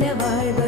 ne var böyle?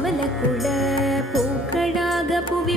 கமல குட பூக்களாக புவி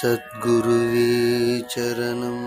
सद्गुरुवी चरणम्